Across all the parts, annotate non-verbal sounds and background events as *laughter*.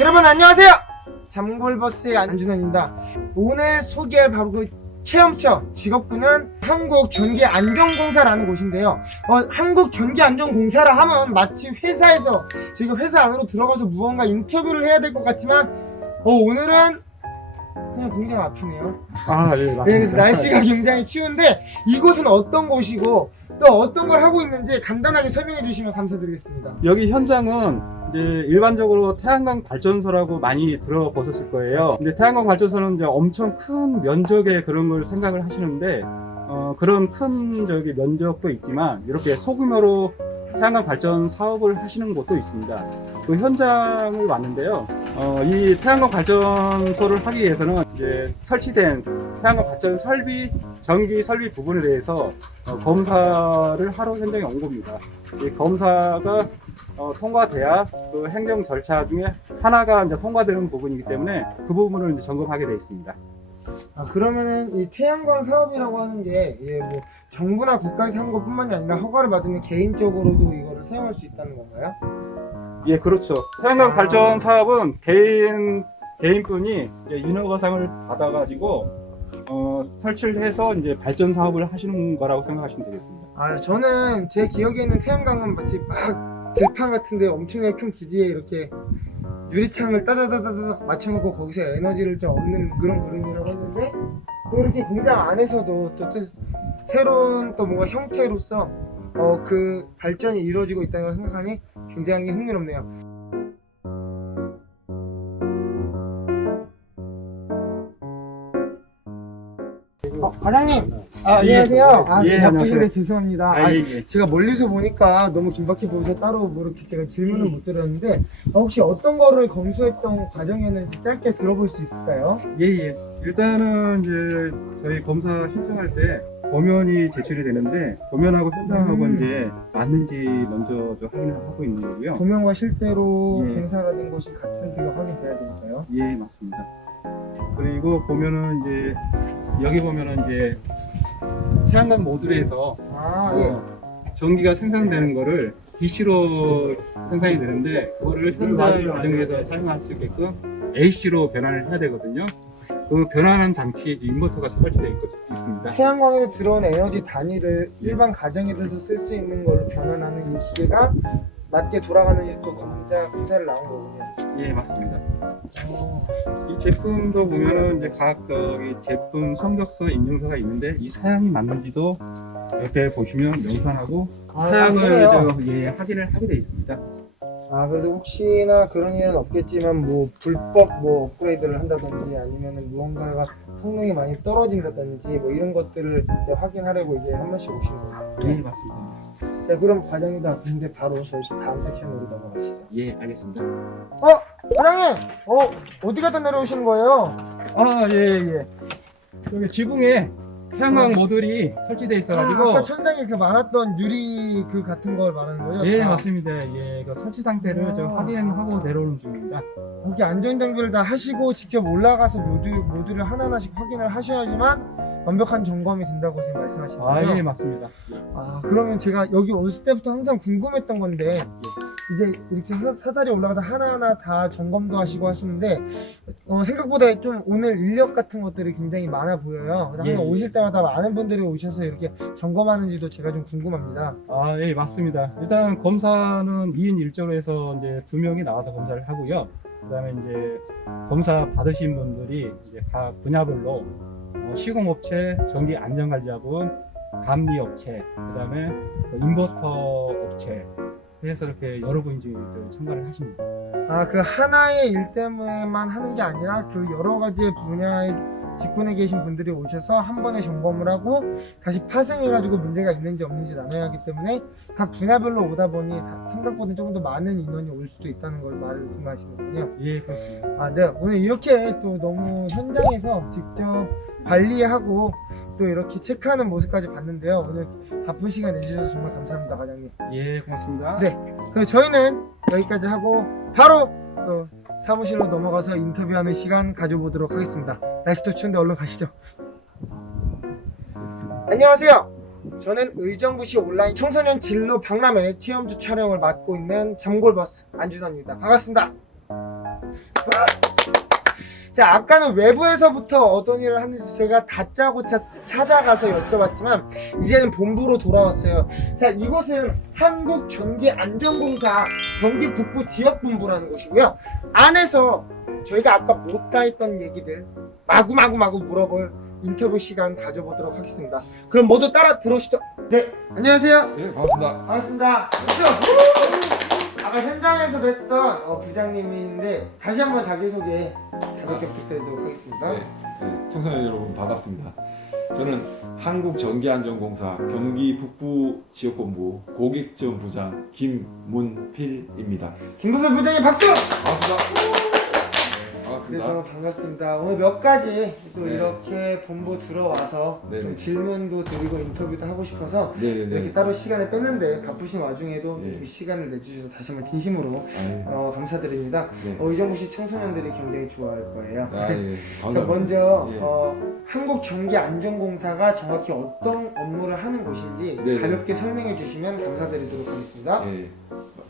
여러분 안녕하세요. 잠골버스의 안준원입니다. 오늘 소개할 바로 그 체험처 직업군은 한국전기안전공사라는 곳인데요. 어, 한국전기안전공사라 하면 마치 회사에서 지금 회사 안으로 들어가서 무언가 인터뷰를 해야 될 것 같지만 어, 오늘은 그냥 굉장히 아프네요. 아, 예, 네, 맞습니다. 날씨가 굉장히 추운데 이곳은 어떤 곳이고 또 어떤 걸 하고 있는지 간단하게 설명해 주시면 감사드리겠습니다. 여기 현장은 이제 일반적으로 태양광 발전소라고 많이 들어보셨을 거예요. 근데 태양광 발전소는 이제 엄청 큰 면적의 그런 걸 생각을 하시는데, 어, 그런 큰 저기 면적도 있지만, 이렇게 소규모로 태양광 발전 사업을 하시는 곳도 있습니다. 그 현장을 왔는데요. 어, 이 태양광 발전소를 하기 위해서는 이제 설치된 태양광 발전 설비, 전기 설비 부분에 대해서 어, 검사를 하러 현장에 온 겁니다. 이 검사가 어, 통과돼야 그 행정 절차 중에 하나가 이제 통과되는 부분이기 때문에 그 부분을 이제 점검하게 되어 있습니다. 아 그러면은 이 태양광 사업이라고 하는 게 예, 뭐 정부나 국가에서 하는 것뿐만이 아니라 허가를 받으면 개인적으로도 이거를 사용할 수 있다는 건가요? 예, 그렇죠. 태양광 발전 사업은 개인 개인분이 이제 인허가상을 받아가지고 어, 설치를 해서 이제 발전 사업을 하시는 거라고 생각하시면 되겠습니다. 아 저는 제 기억에 있는 태양광은 마치 막 들판 같은데 엄청나게 큰 기지에 이렇게 유리창을 따다다다다 맞춰놓고 거기서 에너지를 좀 얻는 그런 그림이라고 했는데 또 이렇게 공장 안에서도 또, 또 새로운 또 뭔가 형태로서 어, 그 발전이 이루어지고 있다는 걸 생각하니 굉장히 흥미롭네요. 과장님 아, 안녕하세요. 아, 예, 네, 안녕하세요. 바쁘길래 죄송합니다. 아, 아, 예, 예. 제가 멀리서 보니까 너무 긴박해 보여서 따로 뭐 이렇게 제가 질문을 못 드렸는데 어, 혹시 어떤 거를 검수했던 과정이었는지 짧게 들어볼 수 있을까요? 예, 예. 일단은 이제 저희 검사 신청할 때 도면이 제출이 되는데 도면하고 현장하고 음. 이제 맞는지 먼저 저 확인을 하고 있는 거고요. 도면과 실제로 예. 공사가 된 것이 같은지가 확인돼야 되니까요. 예, 맞습니다. 그리고 보면은 이제 여기 보면은 이제 태양광 모듈에서 아, 예. 어, 전기가 생산되는 거를 DC로 생산이 되는데 그거를 현장 과정에서 사용할 수 있게끔 AC로 변환을 해야 되거든요. 그 변환하는 장치에 이제 인버터가 설치되어 있, 있습니다. 태양광에서 들어오는 에너지 단위를 일반 가정에서 쓸 수 있는 걸로 변환하는 이 기계가 맞게 돌아가는지 또 검사, 검사를 나온 거군요. 예, 맞습니다. 어, 이 제품도 보면은 이제 각 저기 제품 성적서 인증서가 있는데 이 사양이 맞는지도 이렇게 보시면 명상하고 아, 사양을 그래요? 저, 예, 확인을 하게 되어 있습니다. 아 그래도 혹시나 그런 일은 없겠지만 뭐 불법 뭐 업그레이드를 한다든지 아니면은 무언가가 성능이 많이 떨어진다든지 뭐 이런 것들을 이제 확인하려고 이제 한 번씩 오시는 거예요. 예, 맞습니다. 네, 그럼 과장님 다 근데 바로 저희 다음 섹션으로 넘어가시죠. 예, 알겠습니다. 어 과장님 어 어디 가다 내려오시는 거예요? 아, 예, 예. 여기 지붕에 태양광 모듈이 설치되어 아, 있어가지고 아까 천장에 그 많았던 유리 그 같은 걸 말하는 거예요? 예, 다. 맞습니다. 예, 그 설치 상태를 좀 아. 확인하고 내려오는 중입니다. 거기 안전장비를 다 하시고 직접 올라가서 모듈 모듈을 하나하나씩 확인을 하셔야지만 완벽한 점검이 된다고 지금 말씀하시는 아, 거예요? 예, 맞습니다. 아 그러면 제가 여기 왔을 때부터 항상 궁금했던 건데 이제 이렇게 사, 사다리 올라가다 하나하나 다 점검도 하시고 하시는데 어, 생각보다 좀 오늘 인력 같은 것들이 굉장히 많아 보여요. 그래서 항상 예, 예. 오실 때마다 많은 분들이 오셔서 이렇게 점검하는지도 제가 좀 궁금합니다. 아, 예, 맞습니다. 일단 검사는 2인 1조로 해서 이제 두 명이 나와서 검사를 하고요. 그다음에 이제 검사 받으신 분들이 이제 각 분야별로 어, 시공업체, 전기 안전관리자분, 감리업체, 그다음에 그 인버터 업체 해서 이렇게 여러 분이 지금 이제 참가를 하십니다. 아 그 하나의 일 때문에만 하는 게 아니라 그 여러 가지 분야의 직군에 계신 분들이 오셔서 한 번에 점검을 하고 다시 파생해가지고 문제가 있는지 없는지 나눠야 하기 때문에 각 분야별로 오다 보니 다- 생각보다 조금 더 많은 인원이 올 수도 있다는 걸 말씀하시는군요. 예, 그렇습니다. 아, 네. 오늘 이렇게 또 너무 현장에서 직접 관리하고 또 이렇게 체크하는 모습까지 봤는데요. 오늘 바쁜 시간 내주셔서 정말 감사합니다, 과장님. 예, 고맙습니다. 네. 그럼 저희는 여기까지 하고 바로 또 사무실로 넘어가서 인터뷰하는 시간 가져보도록 하겠습니다. 날씨도 추운데 얼른 가시죠. 안녕하세요. 저는 의정부시 온라인 청소년 진로 박람회 체험주 촬영을 맡고 있는 잠골버스 안준환입니다. 반갑습니다. 자, 아까는 외부에서부터 어떤 일을 하는지 제가 다짜고짜 찾아가서 여쭤봤지만 이제는 본부로 돌아왔어요. 자, 이곳은 한국전기안전공사 경기 북부 지역본부라는 곳이고요. 안에서 저희가 아까 못다 했던 얘기들 마구마구 마구 물어볼 인터뷰 시간 가져보도록 하겠습니다. 그럼 모두 따라 들어오시죠. 네, 안녕하세요. 네, 반갑습니다. 반갑습니다. 박수! 아까 현장에서 뵀던 어, 부장님인데 다시 한번 자기소개 가볍게 부탁드리도록 하겠습니다. 네, 네, 청소년 여러분 반갑습니다. 저는 한국전기안전공사 경기 북부 지역본부 고객지원 부장 김문필입니다. 김부선 부장님 박수! 반갑습니다. 네, 네, 반갑습니다. 너무 반갑습니다. 오늘 몇 가지 또 네. 이렇게 본부 들어와서 네, 좀 네. 질문도 드리고 인터뷰도 하고 싶어서 이렇게 네네네. 따로 시간을 뺐는데 바쁘신 와중에도 네. 이 시간을 내주셔서 다시 한번 진심으로 아유, 어, 감사드립니다. 네. 어, 이정부시 청소년들이 굉장히 좋아할 거예요. 아, 예. 자, *laughs* 감사합니다. 먼저 예. 어, 한국전기안전공사가 정확히 어떤 업무를 하는 곳인지 네. 가볍게 설명해 주시면 감사드리도록 하겠습니다. 예.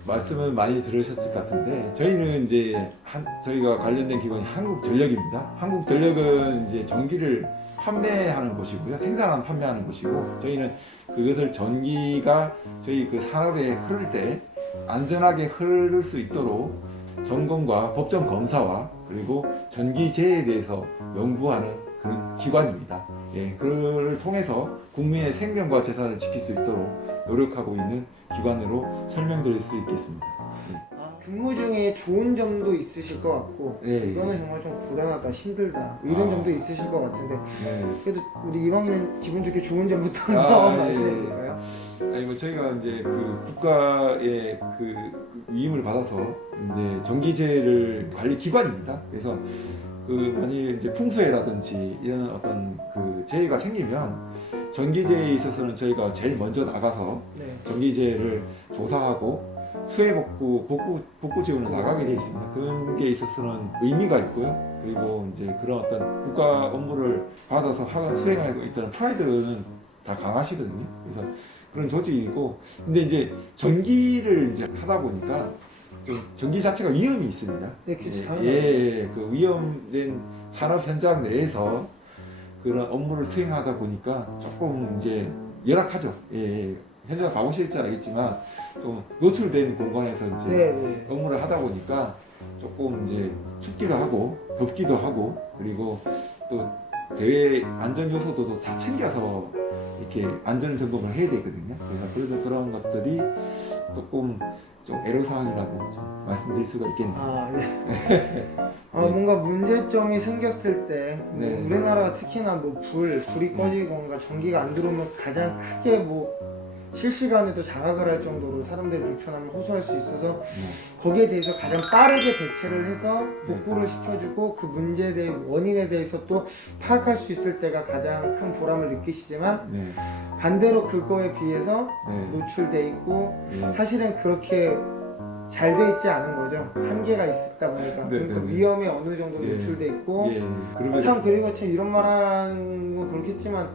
말씀은 많이 들으셨을 것 같은데 저희는 이제 한, 저희가 관련된 기관이 한국전력입니다. 한국전력은 이제 전기를 판매하는 곳이고요. 생산하는 판매하는 곳이고 저희는 그것을 전기가 저희 그 산업에 흐를 때 안전하게 흐를 수 있도록 점검과 법정 검사와 그리고 전기재해에 대해서 연구하는 그런 기관입니다. 예, 그를 통해서 국민의 생명과 재산을 지킬 수 있도록 노력하고 있는 기관으로 설명드릴 수 있겠습니다. 아, 근무 중에 좋은 점도 있으실 것 같고 예, 예. 이거는 정말 좀 고단하다 힘들다 이런 아. 점도 있으실 것 같은데 네. 그래도 우리 이왕이면 기분 좋게 좋은 점부터 아, 한번 예, 말씀해 예. 볼까요? 아니 뭐 저희가 이제 그 국가의 그 위임을 받아서 이제 전기재를 관리 기관입니다. 그래서 그 만약 이제 풍수해라든지 이런 어떤 그 재해가 생기면 전기재해에 있어서는 저희가 제일 먼저 나가서 네. 전기재해를 조사하고 수해 복구 복구 복구 지원을 나가게 되어 있습니다. 그런 게 있어서는 의미가 있고요. 그리고 이제 그런 어떤 국가 업무를 받아서 하, 수행하고 있다는 프라이드는 다 강하시거든요. 그래서 그런 조직이고, 근데 이제 전기를 이제 하다 보니까 좀 전기 자체가 위험이 있습니다. 네, 그렇죠. 예, 당연히. 예, 그 위험된 산업 현장 내에서 그런 업무를 수행하다 보니까 조금 이제 열악하죠. 예, 예. 현장 가보실지 알겠지만 좀 노출된 공간에서 이제 네, 네. 업무를 하다 보니까 조금 이제 춥기도 하고 덥기도 하고 그리고 또 대외 안전 요소도 다 챙겨서 이렇게 안전 점검을 해야 되거든요. 그래서 그래서 그런 것들이 조금 좀 애로사항이라고 좀 말씀드릴 수가 있겠네요. 아, 네. *laughs* 아, 네. 뭔가 문제점이 생겼을 때, 뭐 네. 우리나라가 특히나 뭐 불, 불이 꺼지건가 전기가 안 들어오면 가장 크게 뭐 실시간에도 자각을 할 정도로 사람들의 불편함을 호소할 수 있어서 네. 거기에 대해서 가장 빠르게 대처를 해서 복구를 시켜주고 그 문제에 대해 원인에 대해서 또 파악할 수 있을 때가 가장 큰 보람을 느끼시지만 네, 반대로 그거에 비해서 네, 노출돼 있고 네. 사실은 그렇게 잘 돼 있지 않은 거죠. 한계가 있다 보니까 네, 그러니까 네, 네. 위험에 어느 정도 예. 노출돼 있고 예, 그러면 참 그리고 참 이런 말하는 건 그렇겠지만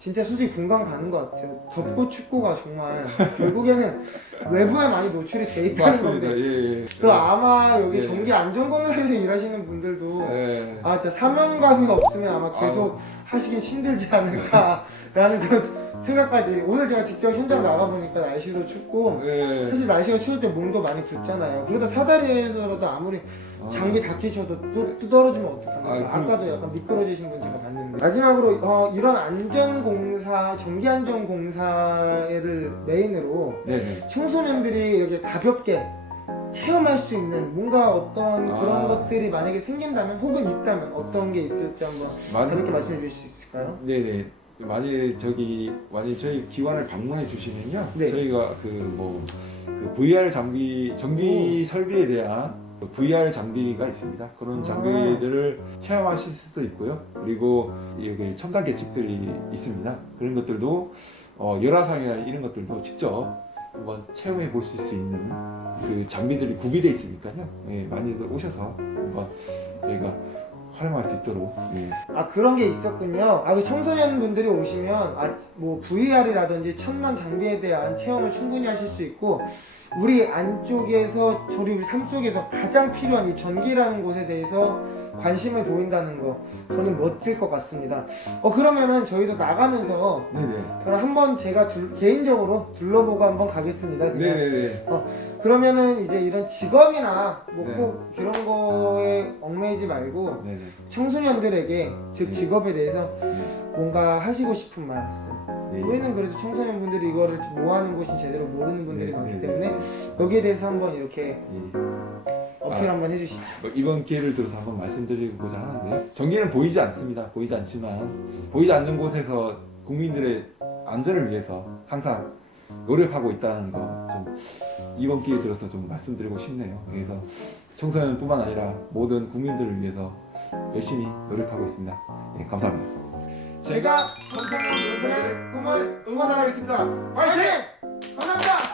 진짜 솔직히 공감 가는 것 같아요. 덥고 춥고가 정말 결국에는 *laughs* 외부에 많이 노출이 돼 있다는 맞습니다. 건데 예, 예. 그 아마 여기 예. 전기 안전공사에서 일하시는 분들도 예. 아 진짜 사명감이 없으면 아마 계속 하시긴 힘들지 않을까라는 *laughs* 그런 생각까지 오늘 제가 직접 현장 나가 보니까 날씨도 춥고 예. 사실 날씨가 추울 때 몸도 많이 붓잖아요. 그러다 사다리에서라도 아무리 장비 다 끼셔도 뚝 떨어지면 어떡합니까? 아, 아, 까도 그렇죠. 약간 미끄러지신 분 제가 봤는데 마지막으로 어, 이런 안전공사, 전기안전공사를 메인으로 네, 네. 청소년들이 이렇게 가볍게 체험할 수 있는 뭔가 어떤 그런 아. 것들이 만약에 생긴다면 혹은 있다면 어떤 게 있을지 한번 많은- 가볍게 말씀해 주실 수 있을까요? 네네. 만약에 저기 만약 저희 기관을 방문해 주시면요, 네. 저희가 그뭐 VR 장비 전기 설비에 대한 그 VR 장비가 있습니다. 그런 아. 장비들을 체험하실 수도 있고요. 그리고 여기 첨단 계측들이 있습니다. 그런 것들도 어, 열화상이나 이런 것들도 직접 한번 체험해 보실 수 있는 그 장비들이 구비되어 있으니까요. 예, 많이들 오셔서 한번 저희가 활용할 수 있도록 예, 아 그런 게 있었군요. 아그 청소년 분들이 오시면 아 뭐 VR이라든지 첨단 장비에 대한 체험을 충분히 하실 수 있고 우리 안쪽에서 저리 우리 삶 속에서 가장 필요한 이 전기라는 곳에 대해서 관심을 보인다는 거 저는 멋질 것 같습니다. 어 그러면은 저희도 나가면서 네네. 그럼 한번 제가 둘- 개인적으로 둘러보고 한번 가겠습니다. 그냥. 네네네. 그러면은 이제 이런 직업이나 뭐 네. 꼭 이런 거에 얽매이지 말고 네네. 청소년들에게 즉 네. 직업에 대해서 네. 뭔가 하시고 싶은 말씀. 네. 우리는 그래도 청소년분들이 이거를 뭐 하는 곳인 제대로 모르는 분들이 네, 많기 네, 때문에 네. 여기에 대해서 한번 이렇게 예. 어필 아. 한번 해주시죠. 뭐 이번 기회를 들어서 한번 말씀드리고자 하는데 전기는 보이지 않습니다. 보이지 않지만 보이지 않는 곳에서 국민들의 안전을 위해서 항상 노력하고 있다는 거 좀 이번 기회 들어서 좀 말씀드리고 싶네요. 그래서 청소년뿐만 아니라 모든 국민들을 위해서 열심히 노력하고 있습니다. 예, 감사합니다. 제가 청소년분들의 꿈을 응원하겠습니다. 화이팅!